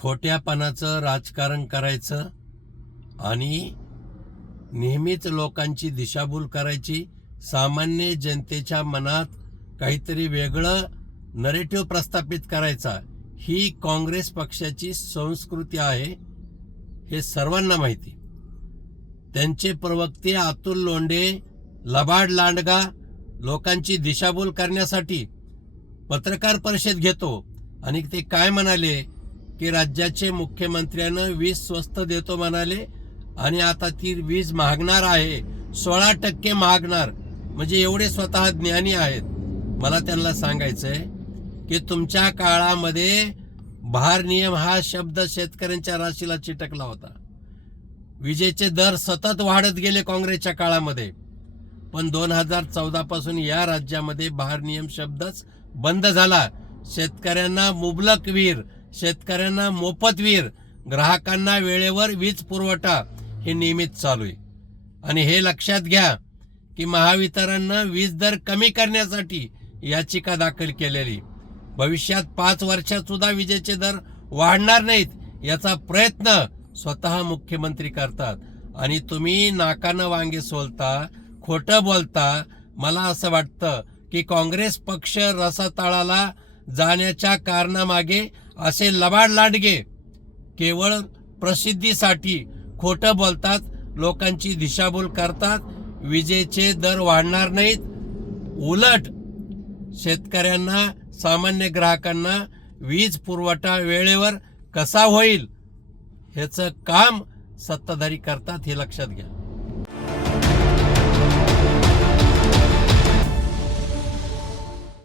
खोट्यापणाचं राजकारण करायचं आणि नेहमीच लोकांची दिशाभूल करायची, सामान्य जनतेच्या मनात काहीतरी वेगळं नरेटिव्ह प्रस्थापित करायचा, ही काँग्रेस पक्षाची संस्कृती आहे, हे सर्वांना माहिती. त्यांचे प्रवक्ते अतुल लोंढे लबाड लांडगा लोकांची दिशाभूल करण्यासाठी पत्रकार परिषद घेतो आणि ते काय म्हणाले की राज्याचे मुख्यमंत्र्यानं वीज स्वस्त देतो म्हणाले आणि आता ती वीज महागणार आहे, 16% महागणार. म्हणजे एवढे स्वतः ज्ञानी आहेत. मला त्यांना सांगायचंय की तुमच्या काळामध्ये भारनियम हा शब्द शेतकऱ्यांच्या राशीला चिटकला होता. विजेचे दर सतत वाढत गेले काँग्रेसच्या काळामध्ये, पण 2014 पासून या राज्यामध्ये भारनियम शब्दच बंद झाला. शेतकऱ्यांना मुबलक वीर, शेतकऱ्यांना मोफत वीर, ग्राहकांना वेळेवर वीज पुरवठा हे नियमित चालू आहे. आणि हे लक्षात घ्या की महावितरणनं वीज दर कमी करण्यासाठी याचिका दाखल केलेली. भविष्यात 5 वर्षात सुद्धा विजेचे दर वाढणार नाहीत याचा प्रयत्न स्वतः मुख्यमंत्री करतात आणि तुम्ही नाकानं वांगे सोलता, खोटं बोलता. मला असं वाटतं की काँग्रेस पक्ष रसातळाला जाण्याच्या कारणामागे असे लबाड लांडगे केवळ प्रसिद्धीसाठी खोटं बोलतात, लोकांची दिशाभूल करतात. विजेचे दर वाढणार नाहीत, उलट शेतकऱ्यांना, सामान्य ग्राहकांना वीज पुरवठा वेळेवर कसा होईल ह्याचं काम सत्ताधारी करतात, हे लक्षात घ्या.